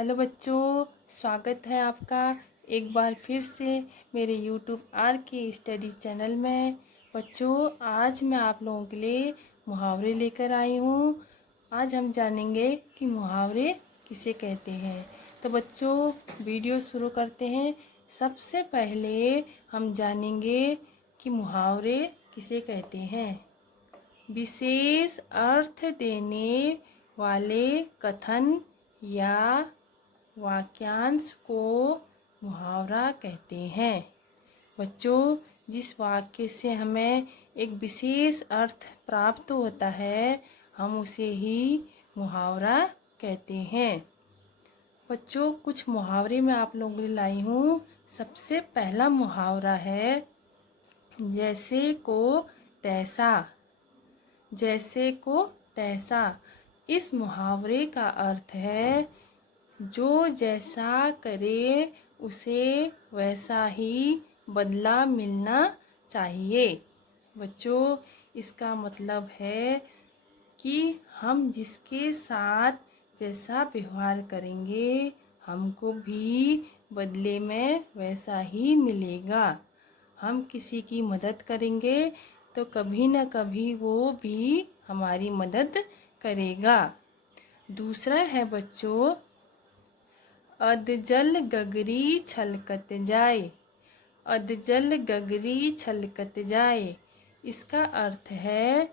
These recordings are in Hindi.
हेलो बच्चों, स्वागत है आपका एक बार फिर से मेरे यूट्यूब आर के स्टडीज़ चैनल में। बच्चों, आज मैं आप लोगों के लिए मुहावरे लेकर आई हूँ। आज हम जानेंगे कि मुहावरे किसे कहते हैं। तो बच्चों, वीडियो शुरू करते हैं। सबसे पहले हम जानेंगे कि मुहावरे किसे कहते हैं। विशेष अर्थ देने वाले कथन या वाक्यांश को मुहावरा कहते हैं। बच्चों, जिस वाक्य से हमें एक विशेष अर्थ प्राप्त होता है, हम उसे ही मुहावरा कहते हैं। बच्चों, कुछ मुहावरे मैं आप लोगों के लिए लाई हूँ। सबसे पहला मुहावरा है जैसे को तैसा। जैसे को तैसा। इस मुहावरे का अर्थ है जो जैसा करे उसे वैसा ही बदला मिलना चाहिए। बच्चों, इसका मतलब है कि हम जिसके साथ जैसा व्यवहार करेंगे, हमको भी बदले में वैसा ही मिलेगा। हम किसी की मदद करेंगे तो कभी न कभी वो भी हमारी मदद करेगा। दूसरा है बच्चों, अधजल गगरी छलकत जाए। अधजल गगरी छलकत जाए। इसका अर्थ है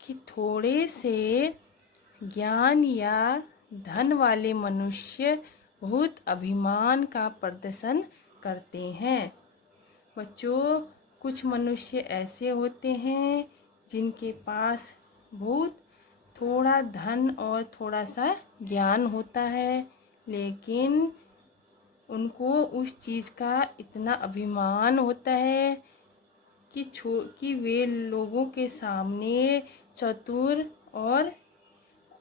कि थोड़े से ज्ञान या धन वाले मनुष्य बहुत अभिमान का प्रदर्शन करते हैं। बच्चों, कुछ मनुष्य ऐसे होते हैं जिनके पास बहुत थोड़ा धन और थोड़ा सा ज्ञान होता है, लेकिन उनको उस चीज़ का इतना अभिमान होता है कि वे लोगों के सामने चतुर और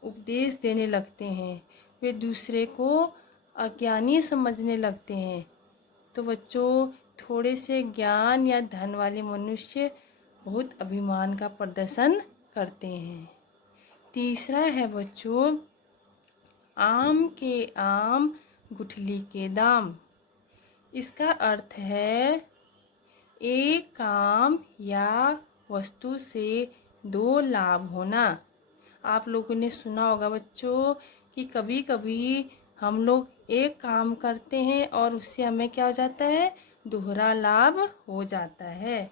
उपदेश देने लगते हैं। वे दूसरे को अज्ञानी समझने लगते हैं। तो बच्चों, थोड़े से ज्ञान या धन वाले मनुष्य बहुत अभिमान का प्रदर्शन करते हैं। तीसरा है बच्चों, आम के आम गुठली के दाम। इसका अर्थ है एक काम या वस्तु से दो लाभ होना। आप लोगों ने सुना होगा बच्चों कि कभी कभी हम लोग एक काम करते हैं और उससे हमें क्या हो जाता है, दोहरा लाभ हो जाता है।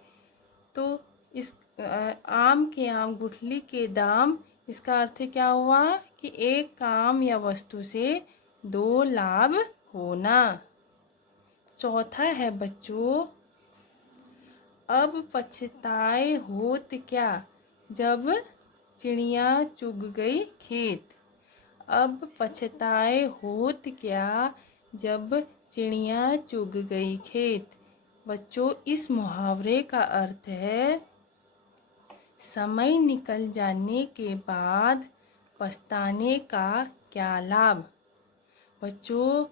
तो इस आम के आम गुठली के दाम, इसका अर्थ क्या हुआ कि एक काम या वस्तु से दो लाभ होना। चौथा है बच्चों, अब पछताए होत क्या जब चिड़िया चुग गई खेत। अब पछताए होत क्या जब चिड़िया चुग गई खेत। बच्चों, इस मुहावरे का अर्थ है समय निकल जाने के बाद पछताने का क्या लाभ। बच्चों,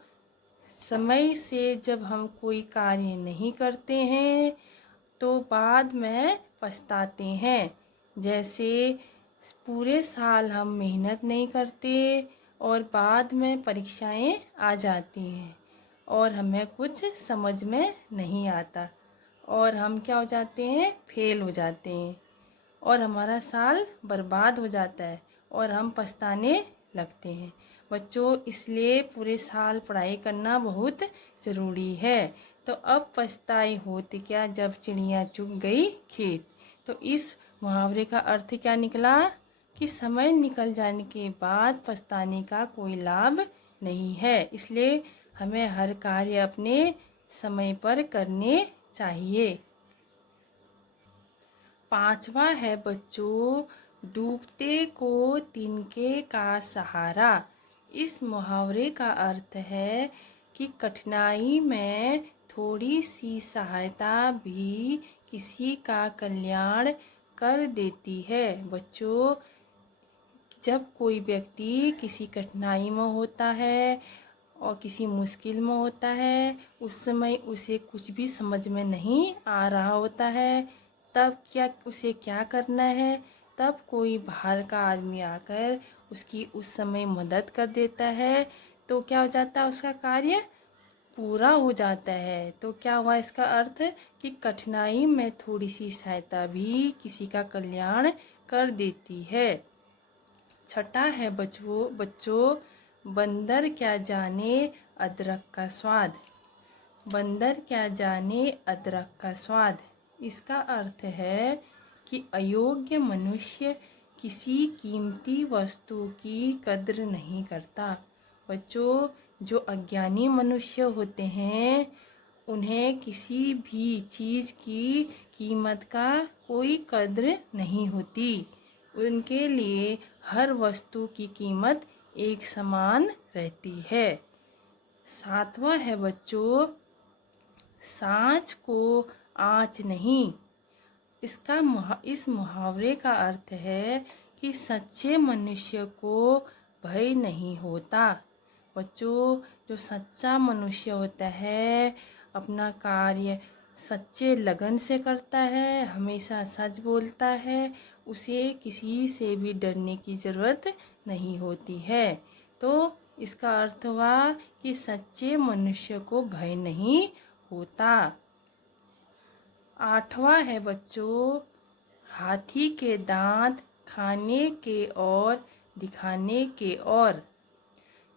समय से जब हम कोई कार्य नहीं करते हैं तो बाद में पछताते हैं। जैसे पूरे साल हम मेहनत नहीं करते और बाद में परीक्षाएं आ जाती हैं और हमें कुछ समझ में नहीं आता और हम क्या हो जाते हैं, फेल हो जाते हैं और हमारा साल बर्बाद हो जाता है और हम पछताने लगते हैं। बच्चों, इसलिए पूरे साल पढ़ाई करना बहुत ज़रूरी है। तो अब पछताए होते क्या जब चिड़िया चुग गई खेत। तो इस मुहावरे का अर्थ क्या निकला कि समय निकल जाने के बाद पछताने का कोई लाभ नहीं है। इसलिए हमें हर कार्य अपने समय पर करने चाहिए। पांचवा है बच्चों, डूबते को तिनके का सहारा। इस मुहावरे का अर्थ है कि कठिनाई में थोड़ी सी सहायता भी किसी का कल्याण कर देती है। बच्चों, जब कोई व्यक्ति किसी कठिनाई में होता है और किसी मुश्किल में होता है, उस समय उसे कुछ भी समझ में नहीं आ रहा होता है, तब उसे क्या करना है, तब कोई बाहर का आदमी आकर उसकी उस समय मदद कर देता है, तो क्या हो जाता है, उसका कार्य पूरा हो जाता है। तो क्या हुआ इसका अर्थ कि कठिनाई में थोड़ी सी सहायता भी किसी का कल्याण कर देती है। छठा है बच्चों, बंदर क्या जाने अदरक का स्वाद। बंदर क्या जाने अदरक का स्वाद। इसका अर्थ है कि अयोग्य मनुष्य किसी कीमती वस्तु की कद्र नहीं करता। बच्चों, जो अज्ञानी मनुष्य होते हैं उन्हें किसी भी चीज़ की कीमत का कोई कद्र नहीं होती। उनके लिए हर वस्तु की कीमत एक समान रहती है। सातवां है बच्चों, साँच को आँच नहीं। इस मुहावरे का अर्थ है कि सच्चे मनुष्य को भय नहीं होता। बच्चों, जो सच्चा मनुष्य होता है अपना कार्य सच्चे लगन से करता है, हमेशा सच बोलता है, उसे किसी से भी डरने की ज़रूरत नहीं होती है। तो इसका अर्थ हुआ कि सच्चे मनुष्य को भय नहीं होता। आठवां है बच्चों, हाथी के दांत खाने के और दिखाने के और।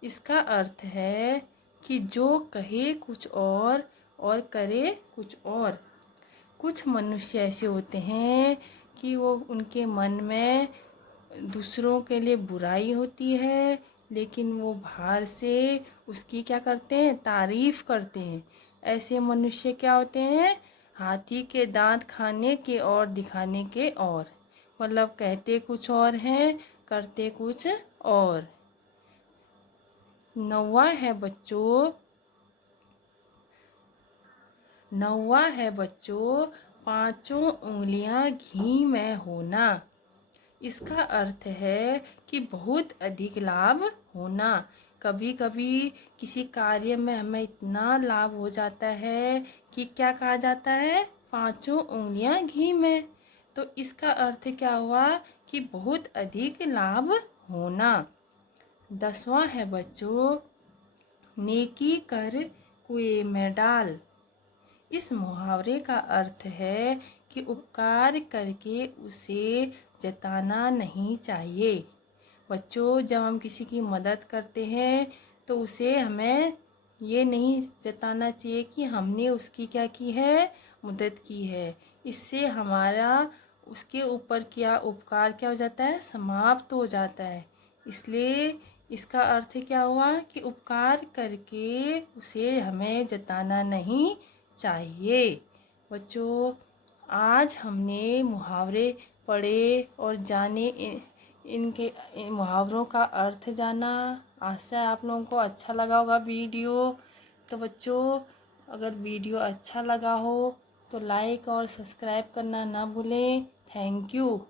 इसका अर्थ है कि जो कहे कुछ और करे कुछ और। कुछ मनुष्य ऐसे होते हैं कि वो उनके मन में दूसरों के लिए बुराई होती है, लेकिन वो बाहर से उसकी क्या करते हैं, तारीफ करते हैं। ऐसे मनुष्य क्या होते हैं, हाथी के दांत खाने के और दिखाने के और, मतलब कहते कुछ और हैं, करते कुछ और। नौवा है बच्चों, पांचों उंगलियां घी में होना। इसका अर्थ है कि बहुत अधिक लाभ होना। कभी कभी किसी कार्य में हमें इतना लाभ हो जाता है कि क्या कहा जाता है, पांचों उंगलियां घी में। तो इसका अर्थ क्या हुआ कि बहुत अधिक लाभ होना। 10वां है बच्चों, नेकी कर कुएं में डाल। इस मुहावरे का अर्थ है कि उपकार करके उसे जताना नहीं चाहिए। बच्चों, जब हम किसी की मदद करते हैं तो उसे हमें ये नहीं जताना चाहिए कि हमने उसकी क्या की है, मदद की है। इससे हमारा उसके ऊपर क्या उपकार क्या हो जाता है, समाप्त हो जाता है। इसलिए इसका अर्थ क्या हुआ कि उपकार करके उसे हमें जताना नहीं चाहिए। बच्चों, आज हमने मुहावरे पढ़े और जाने, इनके मुहावरों का अर्थ जाना। आशा आप लोगों को अच्छा लगा होगा वीडियो। तो बच्चों, अगर वीडियो अच्छा लगा हो तो लाइक और सब्सक्राइब करना ना भूलें। Thank you.